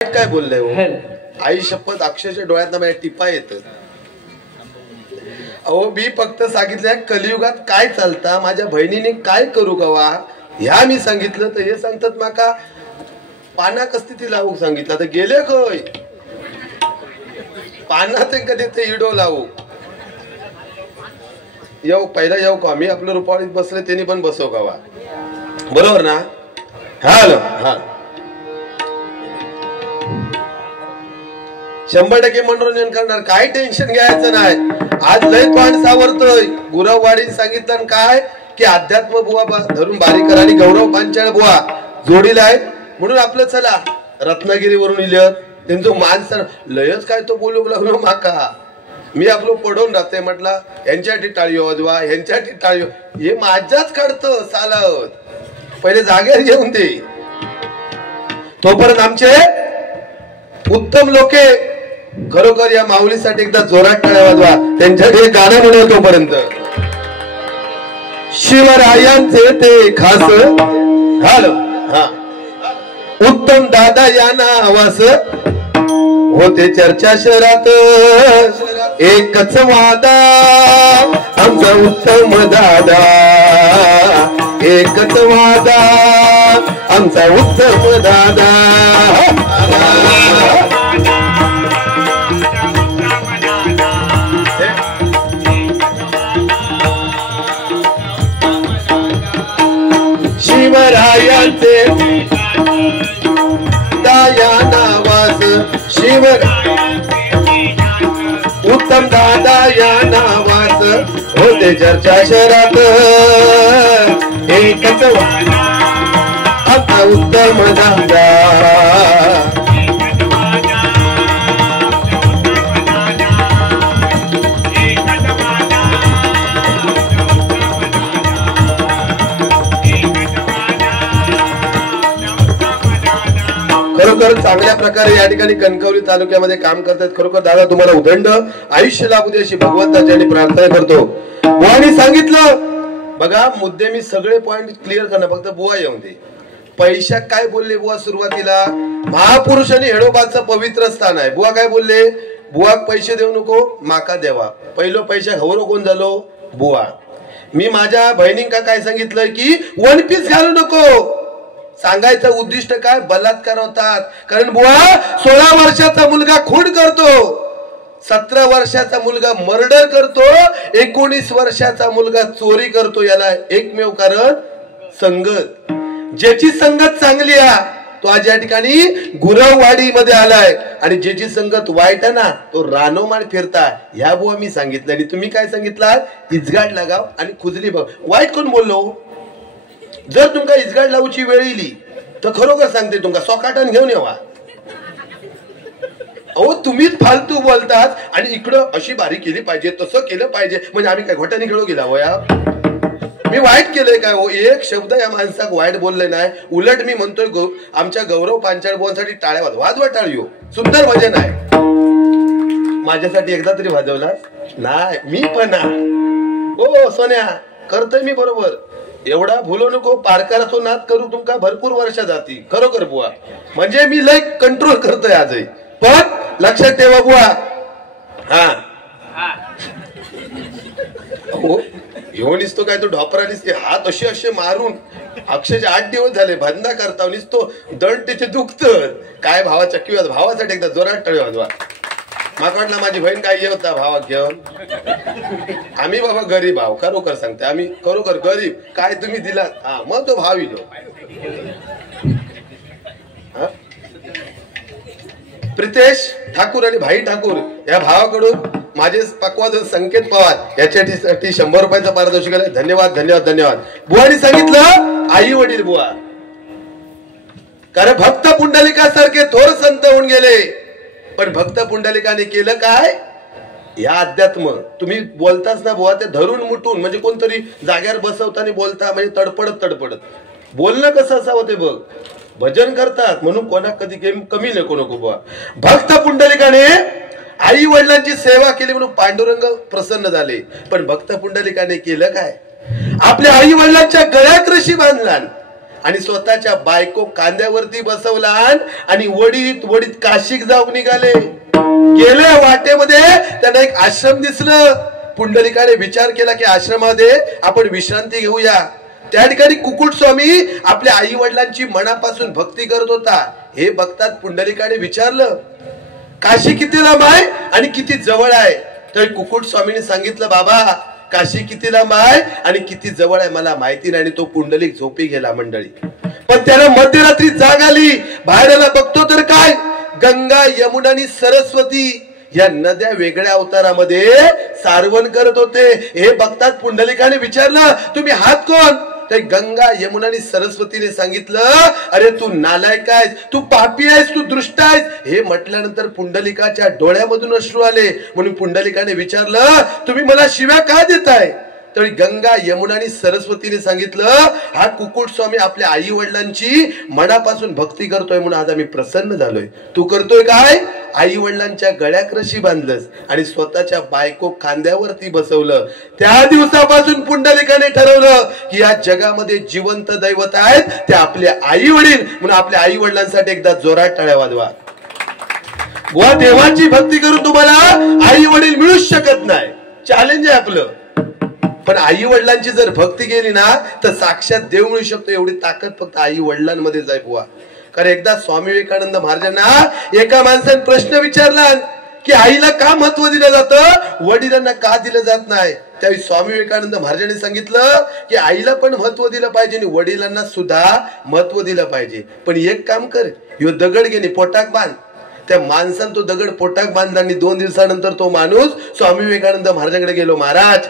काय बोलले हो आई शपथ अक्षरशः डोळ्यात माझ्या टिपा येत. अहो मी फक्त सांगितलं कलियुगात काय चालता माझ्या बहिणीने काय करू गवा ह्या मी सांगितलं तर हे सांगतात माका पाना कस्ती लावू सांगितलं तर गेले खय पानात कधी ते इडो लावू येऊ पहिला येऊ का मी आपलं रुपाळीत बसले त्यांनी पण बसव गवा बरोबर ना. हॅलो हा 100% मनोरंजन करणार काय टेन्शन घ्यायचं नाही. आज लय पाण सावरतोय गुरववाडी सांगितलं काय की अध्यात्म बुवा धरून बारीकर आणि गौरव पांचाळ बुवा जोडीला आहेत म्हणून आपलं चला रत्नागिरीवरून इलं त्यांचं मानसर लयच काय तो बोलू लागलो माका मी आपलं पडून राहते म्हटलं यांच्यासाठी टाळी वाजवा यांच्यासाठी टाळी हे माझ्याच काढतं सालावत पहिले जागेवर घेऊन दे तोपर्यंत आमचे उत्तम लोके खरोखर या माऊलीसाठी एकदा जोरात टाळ्या वाजवा त्यांच्यासाठी गाणं म्हणून तोपर्यंत शिवरायांचे ते खास हॅलो हा उत्तम दादा या नावास होते चर्चा शहरात एकच वादा आमचा उत्तम दादा एकच वादा आमचा उत्तम दादा शिवरायांचे दाया नावास शिवर उत्तम दादा या नावास होते चर्चा शहरात एकच आता उत्तम दादा खरोखर चांगल्या प्रकारे या ठिकाणी कणकवली तालुक्यामध्ये काम करतात. खरोखर दादा तुम्हाला उदंड आयुष्य लाभू दे अशी भगवंताची प्रार्थना करतो. बुवानी सांगितलं बघा मुद्दे मी सगळे पॉइंट क्लिअर करणं फक्त बुवा येऊन दे. पैशात काय बोलले बुवा सुरुवातीला महापुरुष आणि हेडोबाचं पवित्र स्थान आहे. बुवा काय बोलले बुवा पैसे देऊ नको माका देवा पहिलो पैसा घवरो कोण झालो बुवा. मी माझ्या बहिणींका काय सांगितलं की वन पीस घालू नको सांगायचं उद्दिष्ट काय बलात्कार होतात कारण बुवा 16 वर्षाचा मुलगा खून करतो 17 वर्षाचा मुलगा मर्डर करतो 19 वर्षाचा मुलगा चोरी करतो याला एकमेव कारण संगत. ज्याची संगत चांगली आहे तो आज या ठिकाणी गुरववाडी मध्ये आलाय आणि ज्याची संगत वाईट आहे ना तो रानोमाळ फिरता ह्या बुवा मी सांगितलं. आणि तुम्ही काय सांगितलं इजगाड लगाव आणि खुजली बघ वाईट कोण बोललो. जर तुमका इजगाड लावूची वेळ येईल तर खरोखर सांगते तुमका सोकाटन घेऊन यावा. अहो तुम्हीच फालतू बोलतात आणि इकडं अशी बारी केली पाहिजे तसं केलं पाहिजे म्हणजे आम्ही काय घोटाने खेळू गेला हो या मी वाईट केलंय काय हो एक शब्द या माणसाक वाईट बोलले नाही. उलट मी म्हणतोय आमच्या गौरव पांचाळ बोलसाठी टाळ्या वाजवा टाळी हो सुंदर भजन आहे. माझ्यासाठी एकदा तरी वाजवला नाही मी पण हो सोन्या करतोय मी बरोबर एवढा भूलो नको पारकारा तो नाद करू तुमका भरपूर वर्ष जाती खरोखर बुवा म्हणजे मी लय कंट्रोल करतोय आजही पण लक्षात ठेवा बुवा हा हो ह्यो निसतो काय तो ढोपरा निसते हात असे असे मारून अक्षरशः 8 दिवस झाले भंदा करता निसतो दंड तिथे दुखत काय भावा चक्की भावासाठी एकदा जोरात टाळी वाजवा. माका वाटलं माझी बहीण काय येता भावाक घेऊन आम्ही बाबा गरीब भाव खरोखर सांगते आम्ही खरोखर गरीब काय तुम्ही दिलात हा मग तो भाव इलो. प्रितेश ठाकूर आणि भाई ठाकूर या भावाकडून माझे पक्वाद संकेत पवार याच्यासाठी 100 रुपयाचा पारितोषिक आहे. धन्यवाद धन्यवाद धन्यवाद. बुवानी सांगितलं आई वडील बुवा कारण भक्त पुंडलिकासारखे थोर संत होऊन गेले पण भक्त पुंडलिकाने केलं काय या अध्यात्म तुम्ही बोलताच ना बुवा ते धरून मुठून म्हणजे कोणतरी जाग्यावर बसवताना बोलता म्हणजे तडपडत बोलणं कसं असावं ते बघ भजन करतात म्हणून कोणा कधी कमी नको नको बुवा. भक्त पुंडलिकाने आई वडिलांची सेवा केली म्हणून पांडुरंग प्रसन्न झाले पण भक्त पुंडलिकाने केलं काय आपल्या आई वडिलांच्या गळ्यात रशी बांधला आणि स्वतःच्या बायको कांद्यावरती बसवला आणि वडीत वडीत काशीक जाऊन निघाले. गेल्या वाटेमध्ये त्यांना एक आश्रम दिसलं. पुंडलिकाने विचार केला की आश्रमामध्ये आपण विश्रांती घेऊया. त्या ठिकाणी कुकुट स्वामी आपल्या आई वडिलांची मनापासून भक्ती करत होता. हे बघतात पुंडलिकाने विचारलं, काशी किती लांब आहे आणि किती जवळ आहे? तर कुकुट स्वामीने सांगितलं, बाबा काशी किती लांब आहे आणि किती जवळ आहे मला माहिती नाही. आणि तो पुंडलिक झोपी गेला मंडळी. पण त्याला मध्यरात्री जाग आली. बाहेरला बघतो तर काय, गंगा यमुना आणि सरस्वती या नद्या वेगळ्या अवतारामध्ये सारवण करत होते. हे बघतात पुंडलिकाने विचारलं, तुम्ही हात कोण? तर गंगा यमुना आणि सरस्वतीने सांगितलं, अरे तू नालायक आहेस, तू पापी आहेस, तू दृष्ट आहेस. हे म्हटल्यानंतर पुंडलिकाच्या डोळ्यामधून अश्रू आले. म्हणून पुंडलिकाने विचारलं, तुम्ही मला शिव्या का देताय? तर गंगा यमुना आणि सरस्वतीने सांगितलं, हा कुकुट स्वामी आपल्या आई वडिलांची मनापासून भक्ती करतोय म्हणून आज आम्ही प्रसन्न झालोय. तू करतोय काय? आई वडिलांच्या गळ्यात रशी बांधलंस आणि स्वतःच्या बायको खांद्यावरती बसवलं. त्या दिवसापासून पुंडलिकाने ठरवलं की या जगामध्ये जिवंत दैवत आहेत ते आपले आई वडील. म्हणून आपल्या आई वडिलांसाठी एकदा जोरात टाळ्या वाजवा. वा देवाची भक्ती करून तुम्हाला आई वडील मिळूच शकत नाही. चॅलेंज आहे आपलं. पण आई वडिलांची जर भक्ती केली ना तर साक्षात देव मिळू शकतो. एवढी ताकद फक्त आई वडिलांमध्ये जाय बुवा. कारण एकदा स्वामी विवेकानंद महाराजांना एका माणसाने प्रश्न विचारला की आईला का महत्व दिलं जातं, वडिलांना का दिलं जात नाही? त्यावेळी स्वामी विवेकानंद महाराजांनी सांगितलं की आईला पण महत्व दिलं पाहिजे आणि वडिलांना सुद्धा महत्व दिलं पाहिजे. पण एक काम कर, ह्यो दगड घेणे पोटाक बांध. त्या माणसाने तो दगड पोटाक बांधला आणि 2 दिवसानंतर तो माणूस स्वामी विवेकानंद महाराजांकडे गेलो, महाराज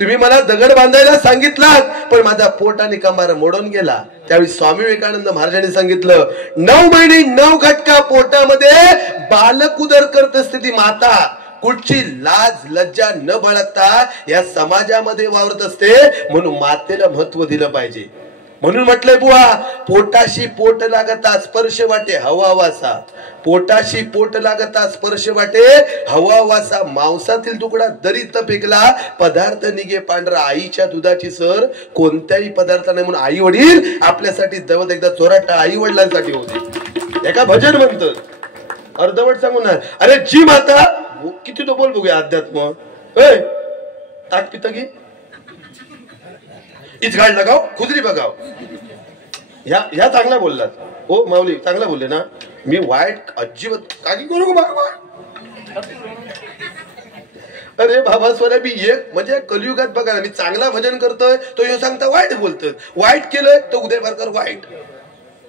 तुम्ही मला दगड बांधायला सांगितलात पण माझा पोट आणि कंबार मोडून गेला. त्यावेळी स्वामी विवेकानंद महाराजांनी सांगितलं, 9 महिने 9 घटका पोटामध्ये बालक उदर करत असते ती माता. कुठची लाज लज्जा न बाळगता या समाजामध्ये वावरत असते. म्हणून मातेला महत्व दिलं पाहिजे. म्हणून म्हटलंय बुवा, पोटाशी पोट लागता स्पर्श वाटे हवा वासा. पोटाशी पोट लागता स्पर्श वाटे हवा वासा. मांसातील तुकडा दरीत फेकला पदार्थ निघे पांढरा. आईच्या दुधाची सर कोणत्याही पदार्थ नाही. म्हणून आई वडील आपल्यासाठी दैवत. एकदा चोराट आई वडिलांसाठी होते. एका भजन म्हणत अर्धवट सांगून, अरे जी माता, किती तो बोल बघूया अध्यात्म. ताक पिता घे, इच घाल लगाव, खुजरी बघाव. ह्या चांगला बोललात हो माऊली, चांगला बोलले ना. मी वाईट अजिबात काही करू बाबा. अरे बाबा स्वरा, मी एक म्हणजे कलियुगात बघा ना, मी चांगला भजन करतोय तो ह्यो सांगता वाईट बोलतोय. वाईट केलंय तो उदय पारकर वाईट.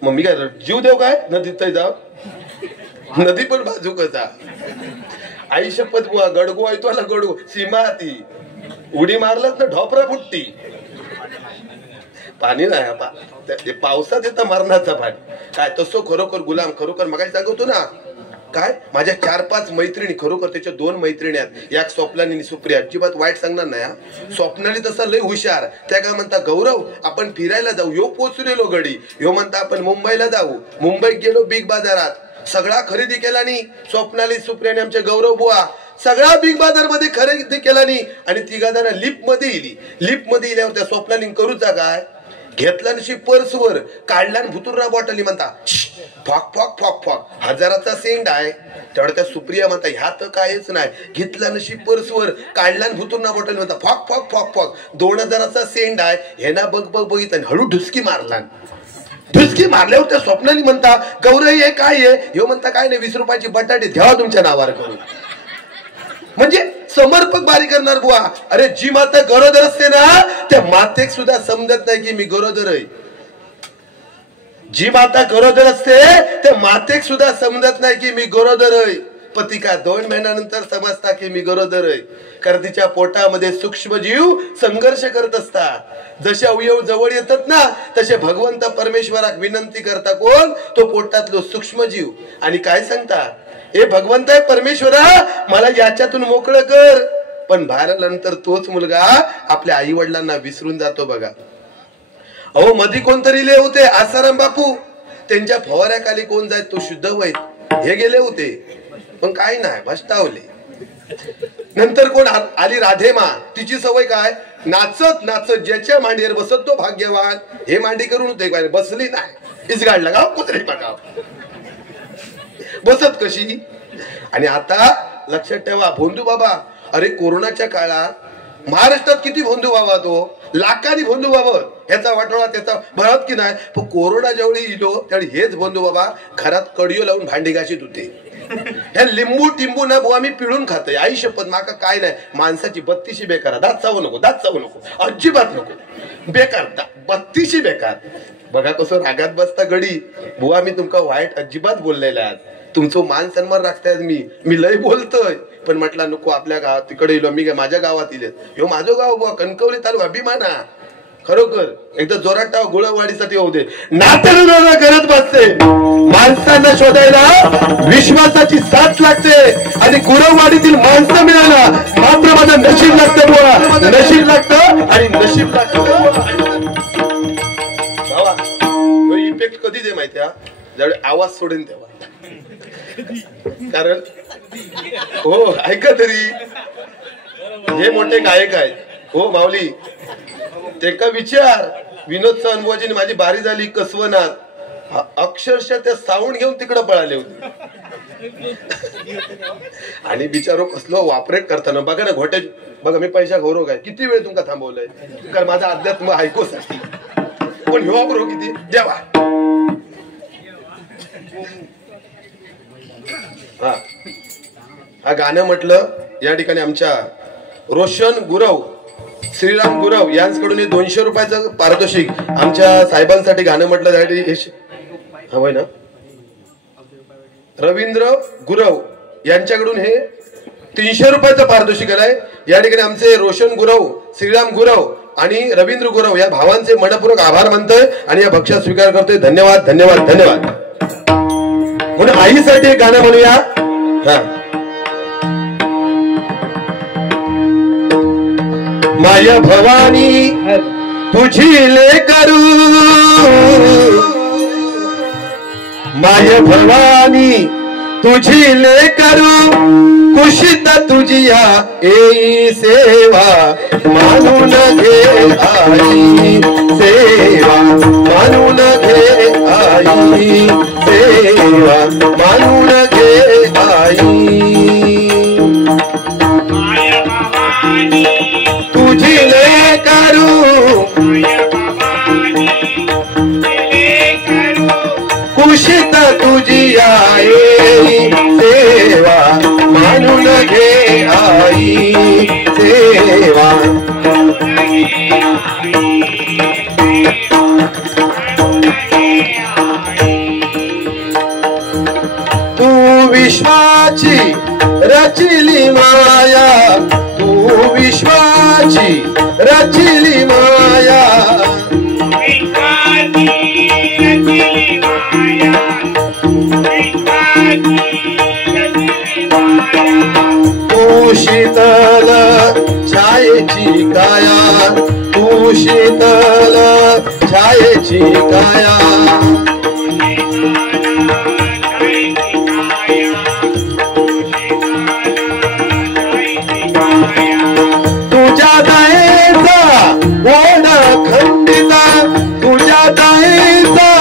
मग मी काय जीव देव काय नदीत जाव, नदी पण बाजू कसा. आई शपथ बुवा, गडगो आहे तो आला गडगो. सीमा ती उडी मारलात ना ढोपरा फुटती. पाणी नाही पावसात येतं मरणाचा पाणी. काय तसं खरोखर गुलाम खरोखर मगाशी सांगतो ना. काय माझ्या 4-5 मैत्रिणी, खरोखर त्याच्या 2 मैत्रिणी आहेत. एक स्वप्नाली आणि सुप्रिया. अजिबात वाईट सांगणार नाही. स्वप्नाली तसा लय हुशार. त्या काय म्हणता, गौरव आपण फिरायला जाऊ. ह्यो पोचलेलो गडी. ह्यो म्हणता आपण मुंबईला जाऊ. मुंबईत गेलो बिग बाजारात सगळा खरेदी केला नाही. स्वप्नाली सुप्रियाने आमच्या गौरव बुवा सगळा बिग बाजार मध्ये खरेदी केला नाही. आणि तिघा जण लिफ्ट मध्ये इली. लिफ्ट मध्ये इल्यावर त्या स्वप्नाली करूचा काय घेतला नशी पर्सवर काढला भुतुर्रा बॉटली म्हणता फॉक फॉक फॉक फॉक 1000चा सेंड आहे. तेवढा त्या सुप्रिया म्हणता ह्या तर कायच नाही. घेतला नशी पर्सवर काढला भुतुर्रा बॉटली म्हणता फॉक फॉक फॉक फॉक 2000चा सेंड आहे. हे ना बघ बघ बघितलं हळू ढुसकी मारला. ढुसकी मारल्यावर त्या स्वप्नाली म्हणता, गौरव हे काय आहे? ह्यो म्हणता काय नाही, 20 रुपयाची बटाटे ठेवा तुमच्या नावावर करून. म्हणजे समर्पक बारी करणार बुवा. अरे जी माता गरोदर असते ना त्या मातेक सुद्धा समजत नाही की मी गरोदर आहे. जी माता गरोदर असते त्या मातेक सुद्धा समजत नाही की मी गरोदर आहे. पतिका 2 महिन्यानंतर समजता की मी गरोदर आहे. कारण तिच्या पोटामध्ये सूक्ष्म जीव संघर्ष करत असतात. जसे अवयव जवळ येतात ना तसे भगवंत परमेश्वराक विनंती करता कोण? तो पोटातलो सूक्ष्म जीव. आणि काय सांगता, हे भगवंत आहे परमेश्वरा मला याच्यातून मोकळं कर. पण बाहेर आल्यानंतर तोच मुलगा आपल्या आई वडिलांना विसरून जातो बघा. अहो मधी कोणतरी ले होते आसाराम बापू. त्यांच्या फवाऱ्याखाली कोण जाय तो शुद्ध वैद हे गेले होते. पण काही नाही भष्टावले. नंतर कोण आली राधेमा. तिची सवय काय नाचत नाचत ज्याच्या मांडीवर बसत तो भाग्यवान. हे मांडी करून होते बसली नाही इस गाडला गाव कुत्रे बघाव बसत कशी. आणि आता लक्षात ठेवा भोंदू बाबा, अरे कोरोनाच्या काळात महाराष्ट्रात किती भोंदू बाबा, तो लाखांनी भोंदू बाबा, ह्याचा वाटोळा त्याचा भरत की नाही. पण कोरोना ज्यावेळी इलो त्यावेळी हेच भोंदू बाबा घरात कडिओ लावून भांडी घाशीत होते. ह्या लिंबू टिंबू ना बुवा मी पिळून खातोय. आई शपथ माका काय नाही, माणसाची बत्तीशी बेकार. दात चावू नको, दात चावू नको, अजिबात नको, बेकार बत्तीशी बेकार. बघा कसं रागात बसता गडी. बुवा मी तुमका वाईट अजिबात बोललेला आहे, तुमचं मान सन्मान राखताय. मी लय बोलतोय पण म्हटलं नको, आपल्या गावात तिकडे येलो मी, माझ्या गावात इले. ह्यो माझं गाव बुवा कणकवली तालुका अभिमाना. खरोखर एकदा जोरात टाव गुळवाडीसाठी होऊ दे. नात्याला करत बसते, माणसांना शोधायला विश्वासाची साथ लागते. आणि गुळवाडीतील माणसं मिळाला मात्र माझं नशीब लागतं बुवा, नशीब लागतं आणि नशीब लागतं. इफेक्ट कधी दे माहितीया, ज्यावेळी आवाज सोडेन तेव्हा. कारण हो ऐका तरी, हे मोठे गायक आहेत हो माऊली. ते का विचार विनोद अनुभवाची माझी बारी झाली कसवनात, अक्षरशः त्या साऊंड घेऊन तिकडे पळाले होते. आणि बिचारो कसलो वापरेट करताना बघा ना घोटे. बघा मी पैसा गौरव काय किती वेळ तुमका थांबवलंय, कारण माझा अध्यात्म ऐकूसाठी. पण ह्यो वापरो किती देवा. हा गाणं म्हटलं या ठिकाणी आमच्या रोशन गुरव, श्रीराम गुरव यांच्याकडून 200 रुपयाचं पारितोषिक आमच्या साहेबांसाठी गाणं म्हटलं त्यासाठी हवंय ना. रवींद्र गुरव यांच्याकडून हे 300 रुपयाचं पारितोषिक आलंय. या ठिकाणी आमचे रोशन गुरव, श्रीराम गुरव आणि रवींद्र गुरव या भावांचे मनपूर्वक आभार मानतोय आणि या भक्ष्यात स्वीकार करतोय. धन्यवाद धन्यवाद धन्यवाद. म्हणून आईसाठी एक गाणं म्हणूया. हा माय भवानी तुझी लेकरू, माय भवानी तुझी लेकरू, कुशीत तुझिया येई सेवा, मानून घे आई सेवा, मानून घे आई सेवा, मानून घे आई. तुझी लेकरू, कुशीत तुझी आई सेवा, मानून घे आई सेवा. तू विश्वाची रचिली माया, तू विश्वाची रचिली माया, तू शीतल छायेची काया, तू शीतल छायेची काया. तुझ्या दयेचा ओढ खंडिता, तुझ्या दयेचा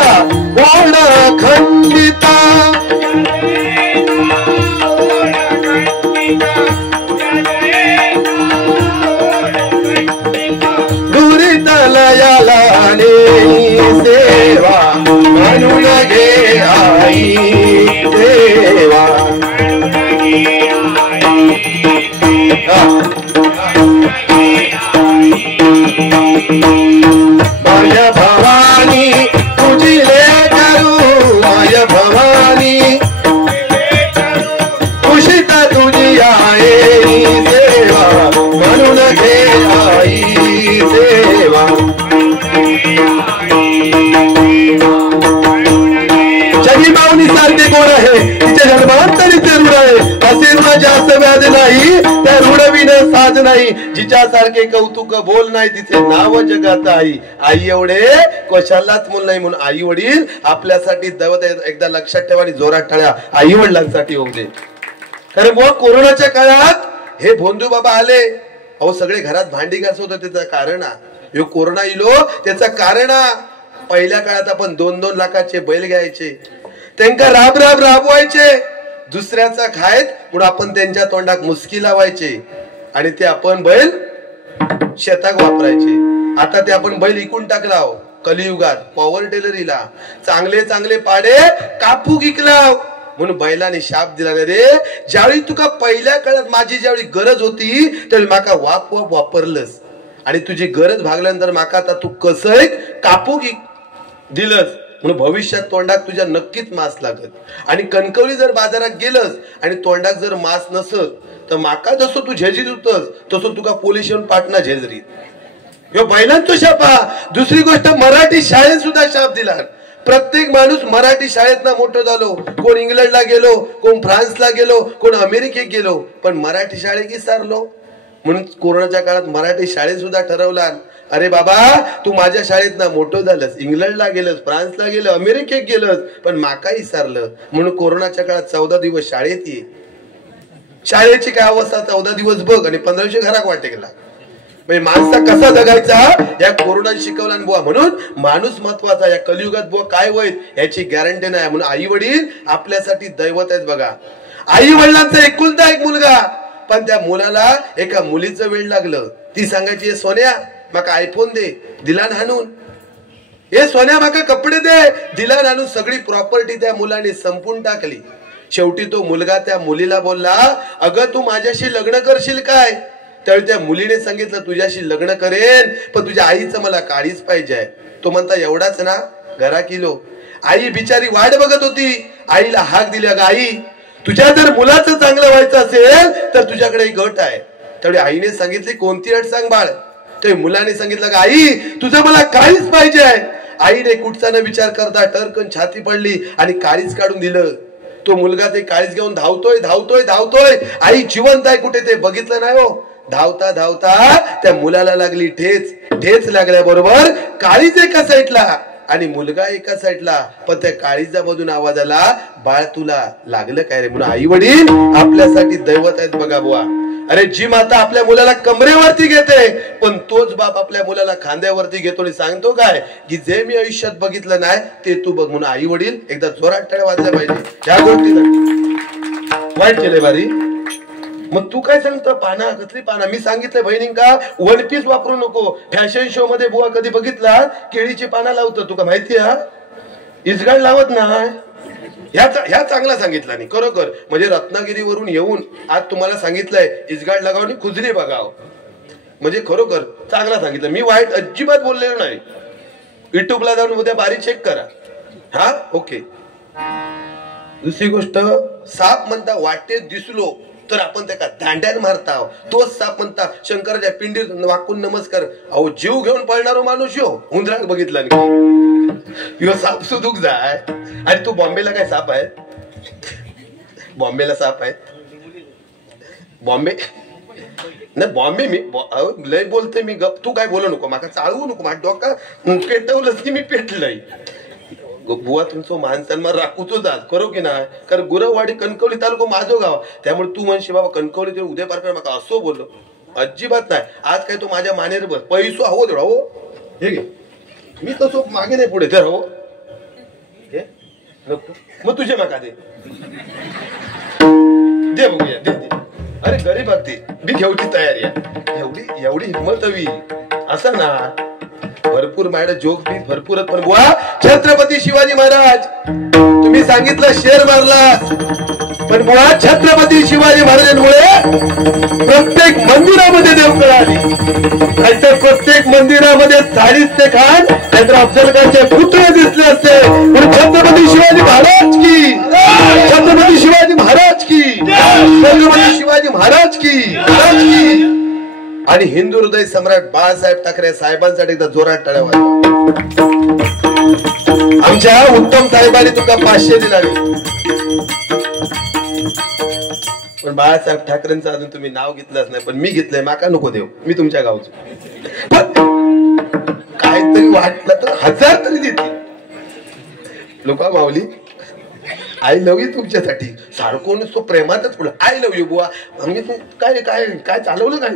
ओढ खंडिता, दुरितलयाला सेवा, म्हणून घे आई सेवा. माय भवानी तुझी लेकरू, माय भवानी कुशीत तुझी आई सेवा, म्हणून घे आई सेवा. जगी माऊली सारखे कोण आहे, तिच्या जन्मांतरी ते ऋण आहे. असे ऋण जास्त व्याज नाही, त्या ऋणविन साज नाही. जिच्यासारखे कौतुक बोल नाही, तिचे नाव जगात आई. आई एवढे कशालाच मूल नाही, म्हणून आई वडील आपल्यासाठी दैवत. एकदा लक्षात ठेवा आणि जोरात टाळ्या आई वडिलांसाठी होऊ दे. कारण मग कोरोनाच्या काळात हे भोंदू बाबा आले अहो सगळे घरात भांडी घासत होते, त्याचं कारण ह्यो कोरोना इलो त्याचं कारण. पहिल्या काळात आपण 2-2 लाखाचे बैल घ्यायचे, त्यांना राब राब राबवायचे, दुसऱ्याचा खायत म्हणून आपण त्यांच्या तोंडात मुस्की लावायचे आणि ते आपण बैल शेताक वापरायचे. आता ते आपण बैल इकून टाकला कलियुगात पॉवर टेलरीला. चांगले चांगले पाडे कापू इकलाव म्हणून बैलाने शाप दिला रे. ज्यावेळी तुका पहिल्या काळात माझी ज्यावेळी गरज होती त्यावेळी माका वाप वापरलंस आणि तुझी गरज भागल्यानंतर माका आता तू कसं कापू दिलंस म्हणून भविष्यात तोंडात तुझ्या नक्कीच मास लागत. आणि कणकवली जर बाजारात गेलस आणि तोंडात जर मास नसत तर माका जसं तू झेजीत होतस तसं तुका पोलीस येऊन पाटणा झेजरीत. ह्यो बैलांचा शापा. दुसरी गोष्ट मराठी शाळेत सुद्धा शाप दिला. प्रत्येक माणूस मराठी शाळेत मोठं झालो, कोण इंग्लंडला गेलो, कोण फ्रान्सला गेलो, कोण अमेरिकेत गेलो, पण मराठी शाळेत विसरलो. म्हणून कोरोनाच्या काळात मराठी शाळेत सुद्धा ठरवला, अरे बाबा तू माझ्या शाळेत मोठं झालंस, इंग्लंडला गेलंस, फ्रान्सला गेलं, अमेरिकेत गेलंस, पण माका विसरलं. म्हणून कोरोनाच्या काळात 14 दिवस शाळेत ये. शाळेची काय अवस्था 14 दिवस बघ आणि 1500 घरात वाटे गेला. म्हणजे माणसा कसा जगायचा या कोरोनाने शिकवला बुवा. म्हणून माणूस महत्वाचा. या कलियुगात बुवा काय होईल याची गॅरंटी नाही. म्हणून आई वडील आपल्यासाठी दैवत आहेत बघा. आई वडिलांचा एकुलता एक मुलगा, पण त्या मुलाला एका मुलीचं वेळ लागलं. ती सांगायची सोन्या माका आयफोन दे, दिला हाणून. हे सोन्या माका कपडे दे, दिला हाणून. सगळी प्रॉपर्टी त्या मुलाने संपून टाकली. शेवटी तो मुलगा त्या मुलीला बोलला, अगं तू माझ्याशी लग्न करशील काय? त्यावेळी त्या मुलीने सांगितलं तुझ्याशी लग्न करेन, पण तुझ्या आईचं मला काळीच पाहिजे. तो म्हणता एवढाच ना, घरा किलो. आई बिचारी वाट बघत होती. आईला हाक दिली, अगं आई तुझ्या जर मुलाचं चांगलं व्हायचं असेल तर तुझ्याकडे एक अट आहे. त्यावेळी आईने सांगितली, कोणती अट सांग बाळ? त्या मुलाने सांगितलं, का आई तुझं मला काळीच पाहिजे आहे. आईने कुठचा न विचार करता टरकन छाती पडली आणि काळीच काढून दिलं. तो मुलगा ते काळीच घेऊन धावतोय धावतोय धावतोय. आई जिवंत आहे कुठे ते बघितलं नाही हो. धावता धावता त्या मुलाला लागली ठेच. ठेच लागल्याबरोबर काळीज एका साईडला आणि मुलगा एका साईडला. पण त्या काळीजा मधून आवाज आला, बाळ तुला लागलं काय रे? म्हणून आई वडील आपल्यासाठी दैवत आहेत बघा बुवा. अरे जी माता आपल्या मुलाला कमरेवरती घेते, पण तोच बाप आपल्या मुलाला खांद्यावरती घेतो आणि सांगतो काय की जे मी आयुष्यात बघितलं नाही ते तू बघ. म्हणून आई वडील एकदा जोरात टाळ्या वाजल्या पाहिजे ह्या गोष्टीसाठी. वाईट केले बारी. मग तू काय सांगतो पाना कसली पाना? मी सांगितलं बहिणींका वन पीस वापरू नको. फॅशन शो मध्ये बुवा कधी बघितला केळीची पाना लावतो तुका माहिती आहे? इसगाड लावत नाही. ह्या चांगला सांगितला नाही खरोखर. म्हणजे रत्नागिरीवरून येऊन आज तुम्हाला सांगितलंय इसगाड लगाव आणि खुजली बघाव. म्हणजे खरोखर चांगला सांगितलं. मी वाईट अजिबात बोललेलो नाही. युट्यूबला जाऊन उद्या बारी चेक करा. हा ओके. दुसरी गोष्ट, साप म्हणता वाटेत दिसलो तर आपण त्याला दांड्यान मारता. तोच साप म्हणता शंकराच्या पिंडीत वाकून नमस्कार. अहो जीव घेऊन पळणारो माणूस यो उंदराक बघितला यो साप सुधूक जाय. आणि तू बॉम्बेला काय साप आहे? बॉम्बेला साप आहे? बॉम्बे नाही बॉम्बे मी लय बोलते मी गप. तू काय बोलू नको माका चालवू नको. माझ्या डोका पेटवलंच की मी पेटलंय. बुवा तुमचं मान सन्मान राखूचो जात करो की नाही. कारण गुरववाडी कणकवली तालुका माझो गाव. त्यामुळे तू म्हणशी बाबा कणकवली उद्या पार माका असो बोललो अजिबात नाही. आज काय तो माझ्या मानेर बस पैसो हवो तेवढा हो. हे घे मी तसो मागे नाही पुढे तर हो. मग तुझे माका दे दे बघूया दे दे. अरे गरीब अगदी मी घेऊची तयारी आहे. एवढी एवढी हिंमत हवी असं ना. भरपूर माझ्या जोक बी भरपूरच. पण बुवा छत्रपती शिवाजी महाराज तुम्ही सांगितलं शेर मारला, पण बुवा छत्रपती शिवाजी महाराजांमुळे प्रत्येक मंदिरामध्ये देवकळ आली. नाहीतर प्रत्येक मंदिरामध्ये साडिस्ते खान नाहीतर अफजल खानचे पुत्र दिसले असते. पण छत्रपती शिवाजी महाराज की, छत्रपती शिवाजी महाराज की, छत्रपती शिवाजी महाराज की. आणि हिंदू हृदय सम्राट बाळासाहेब ठाकरे साहेबांसाठी एकदा जोरात टाळ्या वाजवा. आमच्या उत्तम साहेबांनी तुमचा 500 दिला. पण बाळासाहेब ठाकरेंचं अजून तुम्ही नाव घेतलंच नाही. पण मी घेतलंय. माका नको देव, मी तुमच्या गावचं. काहीतरी वाटलं तर 1000 तरी देते लोक. माऊली आय लव्ह यू तुमच्यासाठी सारखं नसतो प्रेमातच पुढे आय लव्ह यू बुवा. म्हणजे तू काय काय काय चालवलं काय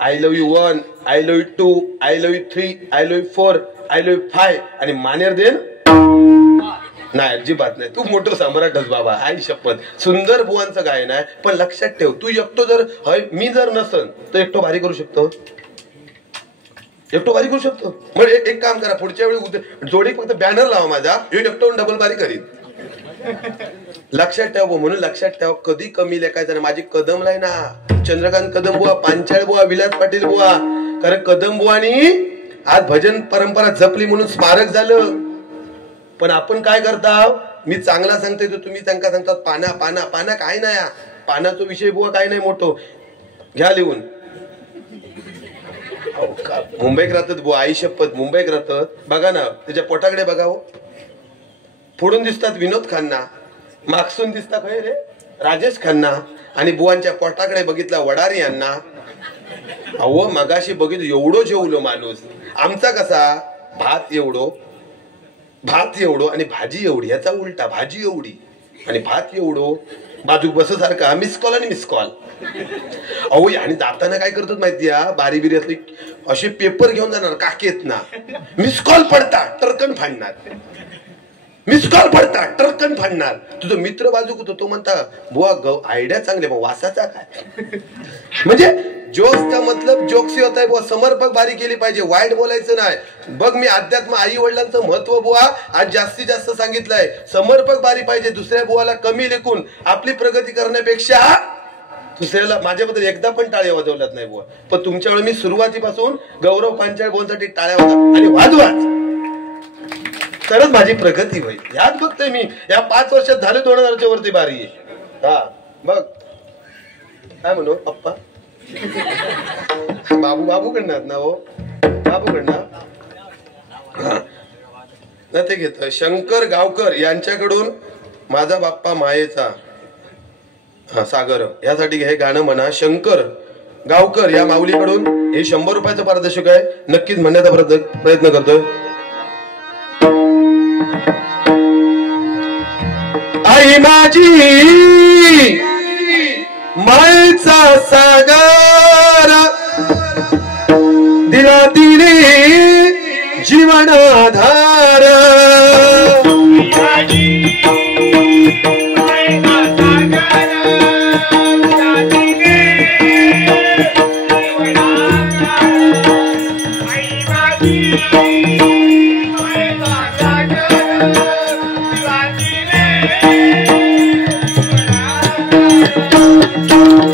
I love you 1, I love you 2, I love you 3, I love you 4, I love you 5 आणि मानेर देन नाही, अजिबात नाही. तू मोठं सम्राटच बाबा. आई शपथ. सुंदर बुवांचं गायन आहे, पण लक्षात ठेव, तू एकटो जर मी जर नसन तर एकटो भारी करू शकतो. एकटो भारी करू शकतो. मग एक काम करा, पुढच्या वेळी जोडी फक्त बॅनर लावा माझा, एकटो डबल बारी करीन. लक्षात ठेव. म्हणून लक्षात ठेव, कधी कमी लेखायचं नाही. माझी कदम लाय ना, चंद्रकांत कदम बुवा, पांचाळ बुवा, विलास पाटील बुवा. कारण कदम बुवानी आज भजन परंपरा जपली म्हणून स्मारक झालं. पण आपण काय करता, मी चांगला सांगतोय तर तुम्ही त्यांना सांगतात पाना पाना पाना. काय नाही, पानाचा विषय बुवा काय नाही मोठो, घ्या लिहून. मुंबईत राहतात बुवा, आई शपथ मुंबईत राहतात. बघा ना त्याच्या पोटाकडे बघा हो, फोडून दिसतात विनोद खन्ना, मागसून दिसतात रे राजेश खन्ना, आणि बुवांच्या पोटाकडे बघितला वडारी यांना. अहो मगाशी बघितलं एवढं जेवलो माणूस. आमचा कसा भात एवढो आणि भाजी एवढी, याचा उलटा भाजी एवढी आणि भात एवढो, बाजू बस सारखा मिस कॉल आणि मिस कॉल. अहो आणि जाताना काय करतात माहिती आहे, बारी बिरी असली असे पेपर घेऊन जाणार काकेत ना, मिस कॉल पडता टरकन फाडणार, मिस कॉल पडता टरकन फाडणार. तुझं मित्र बाजू कुठं, तो म्हणता बुवा आयडिया चांगले, मग वासाचा काय. म्हणजे जोक्स का मतलब जोक्स होत आहे बुवा, समर्पक बारी केली पाहिजे, वाईट बोलायचं नाही. बघ मी अध्यात्म आई वडिलांचं महत्व बुवा आज जास्तीत जास्त सांगितलंय. समर्पक बारी पाहिजे, दुसऱ्या बुवाला कमी लेखून आपली प्रगती करण्यापेक्षा दुसऱ्याला. माझ्याबद्दल एकदा पण टाळ्या वाजवल्यात नाही बुवा, पण तुमच्या वेळी मी सुरुवातीपासून गौरव पांचाळ बोलण्यासाठी टाळ्या वाजवा आणि वाजवाच, तरच माझी प्रगती होईल. यात बघतोय मी या 5 वर्षात झाले 2000च्या वरती बारी आहे. हा बघ काय म्हणू पप्पा, बाबू कडणार ना हो, बाबू कडणार ना ते घेत. शंकर गावकर यांच्याकडून माझा बाप्पा मायेचा सागर यासाठी हे गाणं म्हणा. शंकर गावकर या माऊलीकडून हे 100 रुपयाचं पारितोषिक आहे, नक्कीच म्हणण्याचा प्रयत्न करतोय. आई माझी मायेचा सागर दिला तिने जीवनाधार.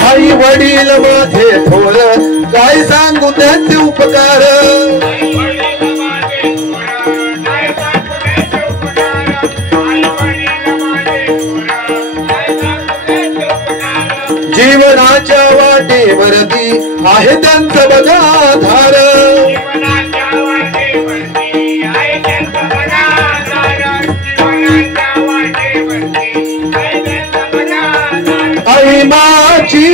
आई वडील माझे थोर काय सांगू त्याचे उपकार. जीवनाच्या वाटेवरती आहे त्यांचं बघा धार. आई माझी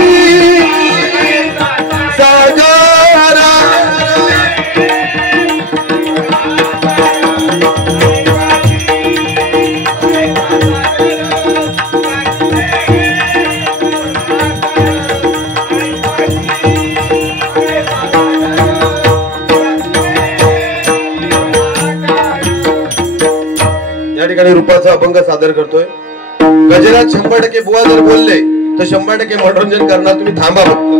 सागर या ठिकाणी रूपाचा अभंग सादर करतोय. गजरात 100% बुवा जर बोलले तर 100% मनोरंजन करणार, तुम्ही थांबा फक्त.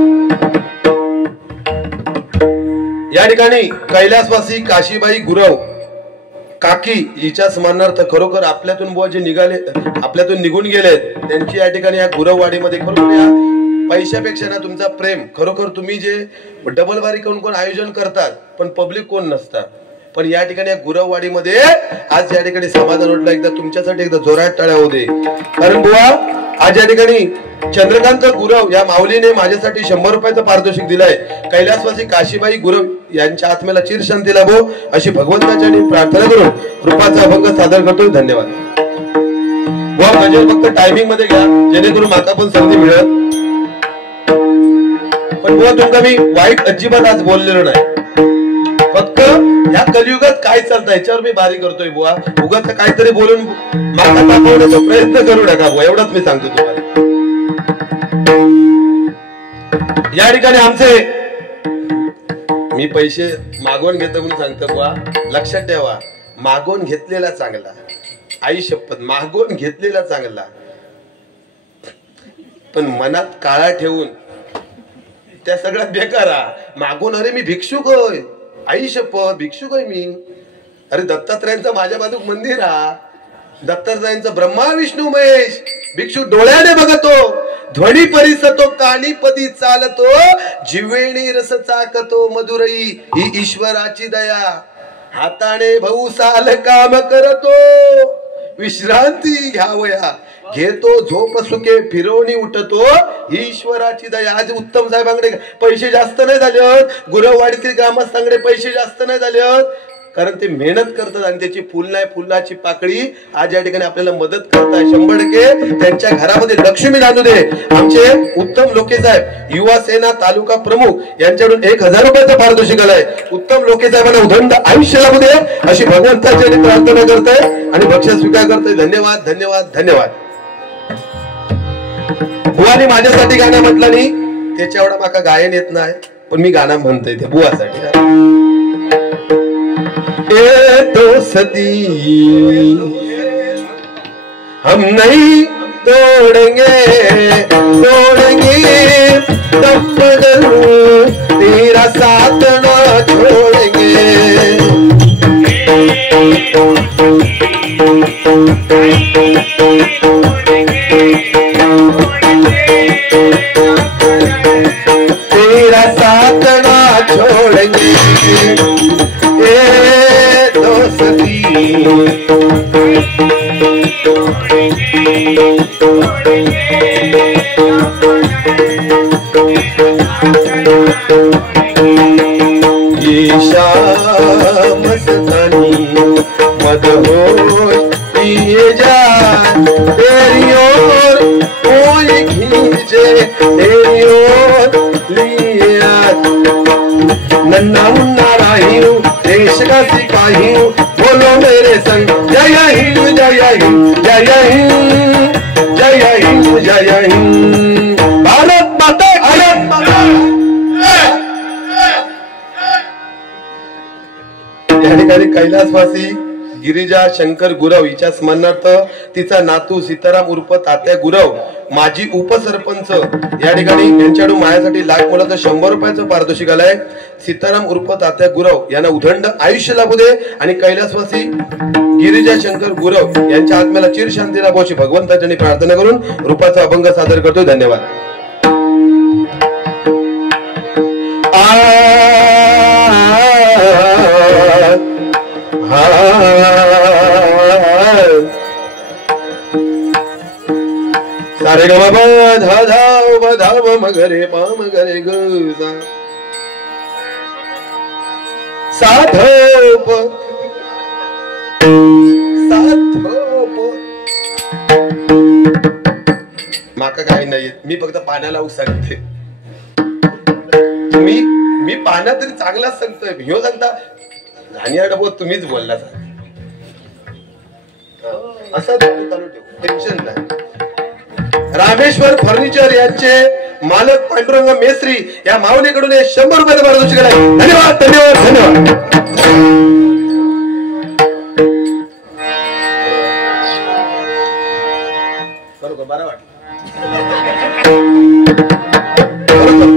या ठिकाणी कैलासवासी काशीबाई गुरव काकी हिच्या स्मरणार्थ खरोखर आपल्यातून बुवा जे निघाले, आपल्यातून निघून गेलेत, त्यांची या ठिकाणी या गुरववाडीमध्ये खरोखर या पैशापेक्षा ना तुमचा प्रेम. खरोखर तुम्ही जे डबल बारी कोण आयोजन करतात पण पब्लिक कोण नसतात, पण या ठिकाणी या गुरववाडीमध्ये आज या ठिकाणी समाधान वाटलं. एकदा तुमच्यासाठी एकदा जोरात टाळ्या होऊ दे. कारण बुवा आज या ठिकाणी चंद्रकांत गुरव या माऊलीने माझ्यासाठी 100 रुपयाचं पारितोषिक दिलंय. कैलासवासी काशीबाई गुरव यांच्या आत्म्याला चिरशांती लाभो अशी भगवंताच्या प्रार्थना करून रूपाचा अभंग सादर करतोय. धन्यवाद. बुवा गजर फक्त टायमिंग मध्ये घ्या, जेणेकरून माका पण संधी मिळत. पण बुवा तुमका मी वाईट अजिबात आज बोललेलो नाही. फक्त या कलियुगात काय चालतं याच्यावर मी बारी करतोय बुवा. उगाच काहीतरी बोलून माका दाखवण्याचा प्रयत्न करू नका बुवा, एवढंच मी सांगतो तुम्हाला. या ठिकाणी आमचे मी पैसे मागवून घेतो म्हणून सांगतो बुवा, लक्षात ठेवा, मागवून घेतलेला चांगला, आई शपथ मागवून घेतलेला चांगला, पण मनात काळा ठेवून त्या सगळ्यात बेकार. मागून अरे मी भिक्षुक होय, आई शपथ भिक्षुक होय मी. अरे दत्तात्रयांचं माझ्या बाजूक मंदिर दत्तात्रयांचं ब्रह्मा विष्णू महेश भिक्षुक डोळ्याने बघतो, ध्वनी परिसतो कानीपदी चालतो, जिवेणी रस चाकतो मधुरई ही ईश्वराची दया. हाताने भाऊ साल काम करतो, विश्रांती घ्यावया घेतो, झोप सुखे फिरवणी उठतो, ईश्वराची दया. आज उत्तम साहेबांकडे पैसे जास्त नाही झाले, गुरववाडीतील ग्रामस्थांकडे पैसे जास्त नाही झाले, कारण ते मेहनत करतात आणि त्याची फुल नाही फुलाची पाकळी आज या ठिकाणी आपल्याला मदत करताय. 100% त्यांच्या घरामध्ये लक्ष्मी नांदू दे. आमचे उत्तम लोके साहेब युवा सेना तालुका प्रमुख यांच्याकडून 1000 रुपयाचा पारितोषिक आलाय. उत्तम लोके साहेबांना उदंड आयुष्य लाभू दे अशी भगवंताची प्रार्थना करताय आणि बक्षीस स्वीकार करताय. धन्यवाद धन्यवाद धन्यवाद. बुवानी माझ्यासाठी गाणं म्हटलं नाही, त्याच्या एवढा माका गायन येत नाही, पण मी गाणं म्हणतोय ते बुवासाठी. दोस्ती हम नहीं तोड़ेंगे तोड़ेंगे तब जरूर तेरा साथ ना छोड़ेंगे. तेरा साथ ना छोड़ेंगे दोस्ती. ये शाम मस्तानी मदहोश ये जान तेरी ओर कोई खींचे तेरी ओर लिया. नन्ना मुन्ना राही हूँ देश का सिपाही हूँ, बोलो मेरे संग जय हिंद जय हिंद जय हिंद जय हिंद जय हिंद. भारत माता भारत माता. या ठिकाणी कैलासवासी गिरिजा शंकर गुरव हिच्या स्मरणार्थ तिचा नातू सीताराम उर्फ तात्या गुरव माजी उपसरपंच या ठिकाणी यांच्याकडून माझ्यासाठी लाख मोलाचं 100 रुपयाचं पारितोषिक आलंय. सीताराम उर्फ तात्या गुरव यांना उदंड आयुष्य लाभू दे आणि कैलासवासी गिरिजा शंकर गुरव यांच्या आत्म्याला चिर शांती लाभो अशी भगवंताची प्रार्थना करून रूपाचा अभंग सादर करतोय. धन्यवाद. सारे ग बाबा धा धाव धाव मगरे पाम गरे ग साधोप साधोप. माका काही नाही, मी फक्त पाण्याला सांगते. मी पाण्यात तरी चांगलाच सांगतोय. ह्यो सांगता घाणिया डबो तुम्हीच बोलला असं चालू ठेव, टेन्शन नाही. रामेश्वर फर्निचर यांचे मालक पांडुरंग मेस्त्री या माऊलीकडून 100 रुपयाचं पारितोषिक आहे. धन्यवाद धन्यवाद धन्यवाद. बरोबर बरं वाटलं.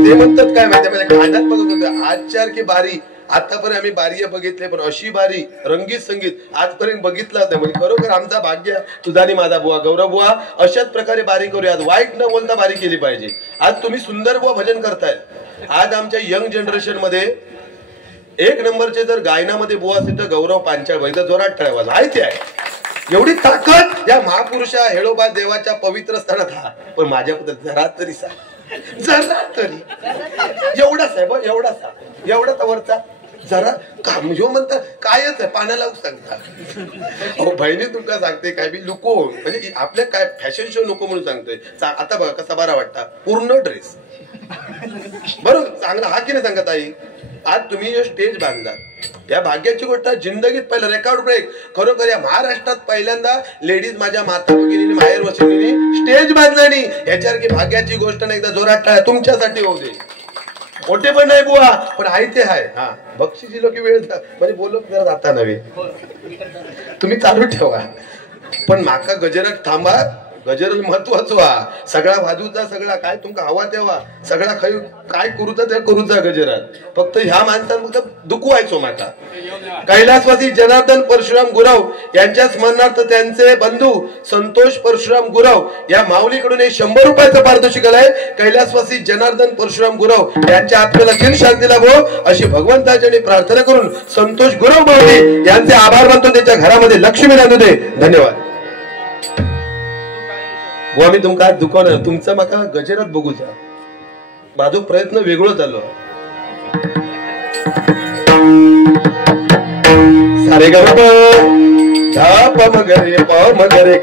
ते म्हणतात काय माहिती आहे, खाण्यात बघत होतं आजचार की बारी. आतापर्यंत आम्ही बारी बघितले, पण अशी बारी रंगीत संगीत आजपर्यंत बघितलं होतं. म्हणजे खरोखर आमचा भाग्य तुझा आणि माझा बुवा गौरव बुवा अशाच प्रकारे बारी करूया. आज वाईट न बोलता बारी केली पाहिजे. आज तुम्ही सुंदर बुवा भजन करताय. आज आमच्या यंग जनरेशन मध्ये 1 नंबरचे जर गायनामध्ये बुवा असेल तर गौरव पांचाळ भाई जोरात ठळवायला आहे. ते आहे एवढी ताकद या महापुरुषा हेळोबा देवाच्या पवित्र स्थानात. हा पण माझ्याबद्दल जरा तरी जरा तरी एवढाच आहे बघ, एवढाच एवढा वरचा जरा काम ह्यो म्हणता कायच आहे पाण्याला सांगता. अहो बहिणी तुमका सांगते काय बी लुको म्हणजे आपल्या काय फॅशन शो नको म्हणून सांगतोय. आता बघा कसा बरा वाटता पूर्ण ड्रेस बरोबर चांगला हा की नाही सांगत आई. आज तुम्ही जो स्टेज बांधला या भाग्याची गोष्ट जिंदगीत पहिला रेकॉर्ड ब्रेक. खरोखर या महाराष्ट्रात पहिल्यांदा लेडीज माझ्या माता भगिनीने माहेर वशिनीने स्टेज बांधला नाही. याच्यासारखी भाग्याची गोष्ट नाही. एकदा जोरात टाळ्या तुमच्यासाठी होऊ दे. मोठे पण नाही बुवा, पण आहे ते आहे. हा बक्षीस दिलो की वेळ म्हणजे बोललो जरा जाता नव्हे, तुम्ही चालू ठेवा. पण माका गजरात थांबा, गजर महत्वाचो हा. सगळा वाजूचा सगळा काय तुमका हवा तेव्हा सगळा खाई काय करूचा ते करूचा गजरात. फक्त ह्या माणसाला फक्त दुखवायचो माका. कैलासवासी जनार्दन परशुराम गुरव यांच्या स्मरणार्थ त्यांचे बंधू संतोष परशुराम गुरव या माऊलीकडून 100 रुपयाचं पारितोषिक आलंय. कैलासवासी जनार्दन परशुराम गुरव यांच्या आत्म्याला चिर शांती लाभो अशी भगवंताची प्रार्थना करून संतोष गुरव माऊली यांचे आभार मानतो. त्यांच्या घरामध्ये लक्ष्मी नांदू दे. धन्यवाद. व आम्ही तुमका दुकान तुमचा माका गजरात बघूचा माझा प्रयत्न वेगळो झालो. सारे ग प मगरे प मगरे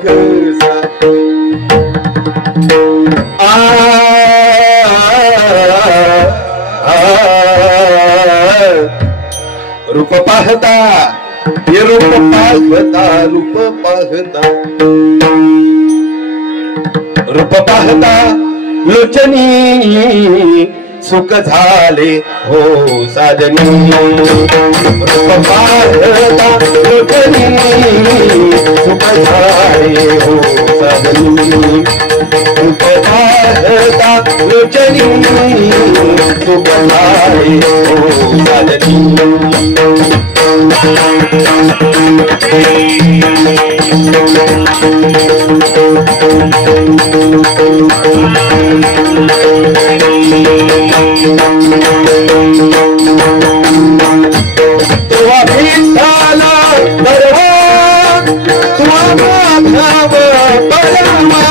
रूप पाहता हे रूप पाहता रूप पाहता रूप पाहता लोचनी सुख झाले हो साजनी. रूप पाहता लोचनी सुख झाले हो साजनी. रूप पाहता लोचनी सुख झाले हो साजनी. तुवा भिंडाला बरवा तुवा माधव परमा.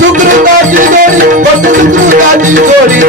सुकृताची जोडी सुकृताची जोडी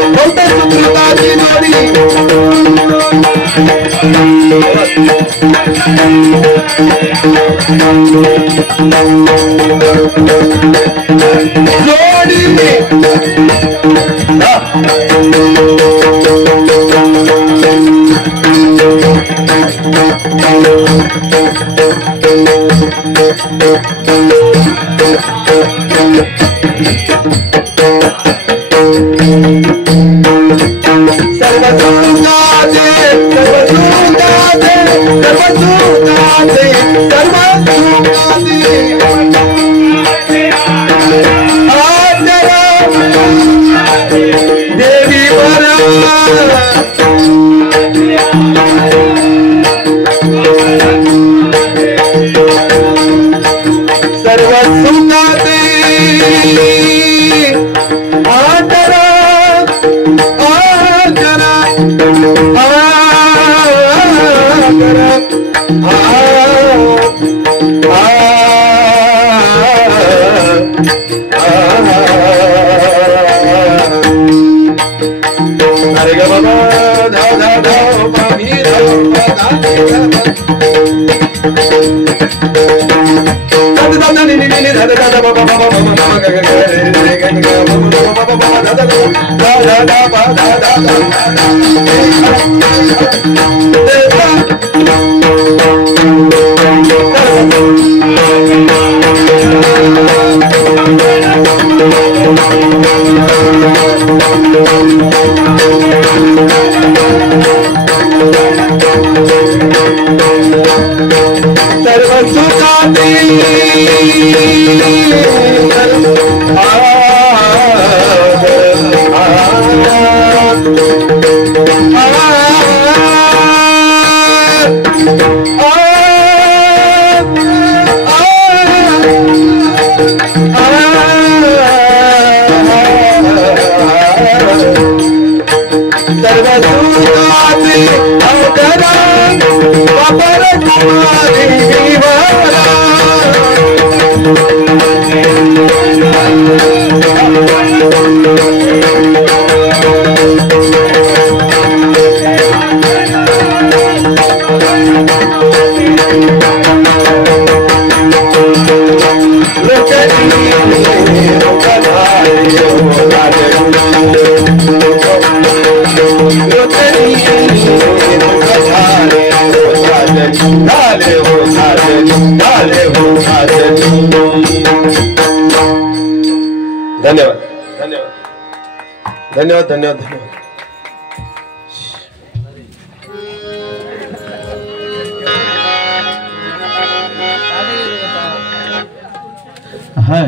धन्यवाद धन्यवाद धन्यवाद धन्यवाद धन्यवाद. हाय